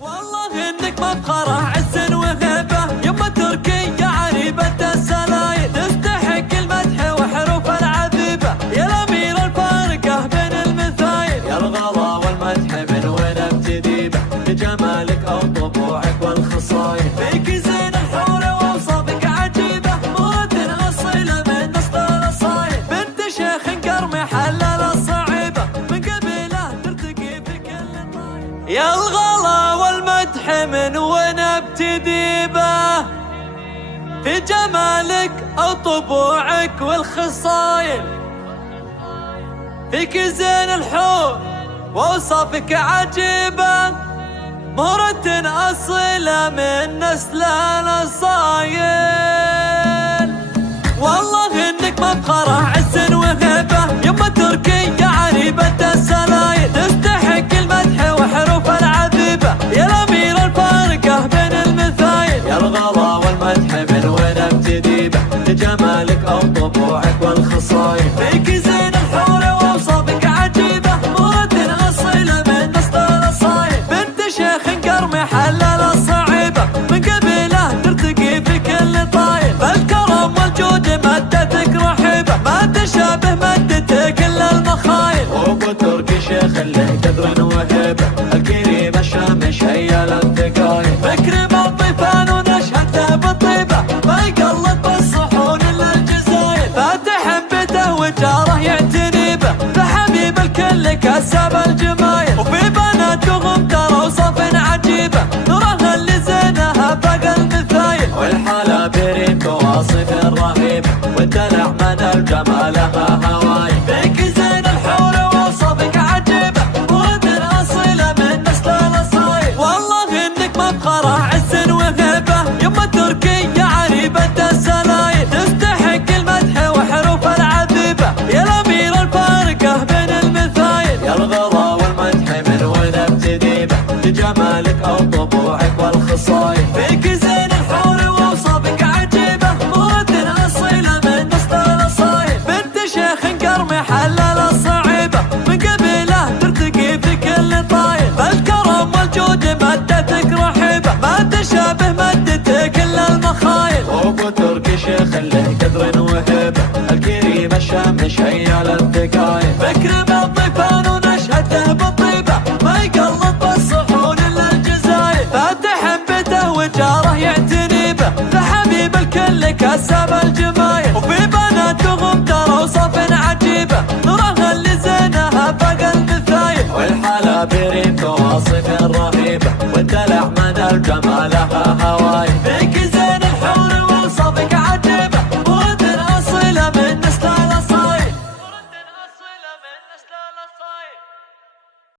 والله انك مفخره عز وهبه، يما تركية عريبة السلايل، تستحق المدح وحروف العذيبه، يا الامير الفارقه بين المثايل، يا الغلا والمدح من وين ابتدي به، بجمالك او طبوعك والخصايل، فيك زين الحور واوصافك عجيبه، مرد اصيله من نص الاصايل، بنت شيخ قرمي حلل الصعيبه، من قبيله ترتقي في كل طايل، يا الغلا والمدح من وين ابتدي به، في جمالك او طبوعك والخصايل، فيك زين الحور واوصافك عجيبه، مهرة اصيله من نسل الاصايل، والله انك مفخره عز وهبه، يما تركية عريبة السلايل، تستحق المدح وحروف العذيبه، يا الامير الفارقه بين المثايل، يا الغلا والمدح من وين ابتدي به، لجمالك او طبوعك والخصايل، فيك زين الحور واوصافك عجيبه، مرد اصيله من نص الاصايل، بنت شيخ قرمي حلل الصعيبه، من قبيله ترتقي في كل طايل، بالكرم والجود مدتك رحيبه، ما تشابه مدتك الا المخايل، ابو تركي شيخ له قدر وهبه، الكريم الشامش هيا الانتقايل، فكري بالطيفان ونشهته بالطيبه، ما يقلط بالصحون الا الجزايل، فاتح بيته وجاره يعتني به، فحبيب الكل كسب الجمايل، وفي بناتهم ترى اوصاف عجيبه، نراها اللي زينها فوق المثايل، والحاله بريم بواصف رهيبه، والدلع من الجمالها هوايل، فيك زين الحور واوصافك عجيبه، ورد اصيله من نسل الاصايل، والله انك مفخره عز وهبه، يما تركية عريبة السلايل، تستحق المدح وحروف العذيبه، يا الامير الفارقه بين المثايل، يا الغلا والمدح من وين ابتدي به، لجمالك او طبوعك والخصايل، فيك زين الحور واوصافك عجيبه، مرد اصيله من نص الاصايل، بنت شيخ قرمي حلل الصعيبه، من قبيله ترتقي في كل طايل، بالكرم والجود مدتك رحيبه، ما تشابه مدتك الا المخايل، ابو تركي شيخ له قدر وهبه، الكريم الشامش هيا الانتقايل، فكر بالطيفان ونشهته بالطيبه، ما يقلط بالصحون الا الجزايل، فاتح بيته وجاره يعتني به، فحبيب الكل كسب الجمايل، وفي بناتهم ترى اوصاف عجيبه، نراها اللي زينها فوق المثايل، والحاله بريم بواصف رهيبه، والدلع من الجمالها